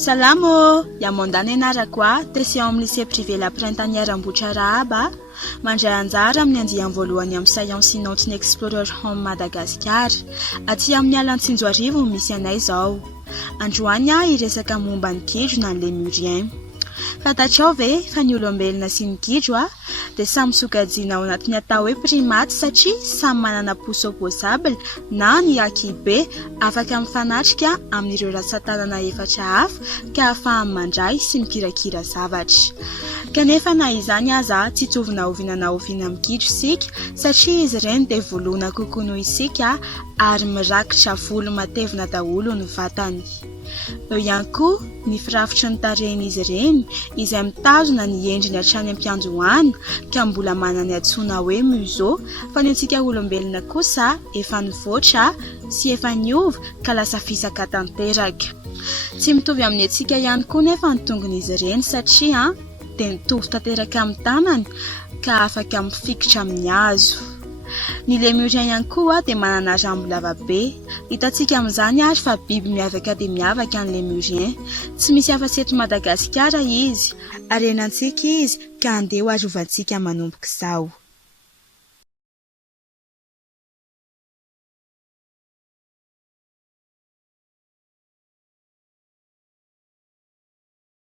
Salamo, yamondany anarakoa teseo amin'ny lycée privé la printanière Ambohitrarahaba mandray anjara amin'ny andiany voalohany amin'ny science inantiny explorer home Madagasikara aty amin'ny Alantsindroarivo misy anay izao. Androany iresaka momba ny gidro na ny lémurien. Fantatrao ve fa ny olombelona sy ny gidro dia samy sokajiana ao anatin'ny atao hoe primaty satria samy manana pouce opposable na ny akibe afaka mifanatrika amin'ireo ratsan-tanana efatra hafa ka ahafahany mandray sy mikirakira zavatra. Kanefa na izany aza tsy tovina ovinana oviana amin'ny gidro isika satria izy ireny dia voloina kokoa noho isika ary mirakitra volo matevina daholo ny vatany. Eo ihany koa ny firafitry ny tarehin'izy ireny izay mitazona ny endriny hatrany am-piandohana ka mbola manana antsoina hoe museau fa ny antsika olombelona kosa efa nivoatra sy efa niova ka lasa fisaka tanteraka. Tsy mitovy amin'ny antsika ihany koa nefa ny tongon'izy ireny satria dia mitovy tanteraka amin'ny tanany ka afaka mifikitra amin'ny hazo. Ny lémurien ihany koa dia manana rambo lava be. Hitantsika amin'izany ary fa biby miavaka dia miavaka ny lémurien. Tsy misy afa-tsy eto Madagasikara izy. Arenantsika izy ka andeha ho arovantsika manomboka izao.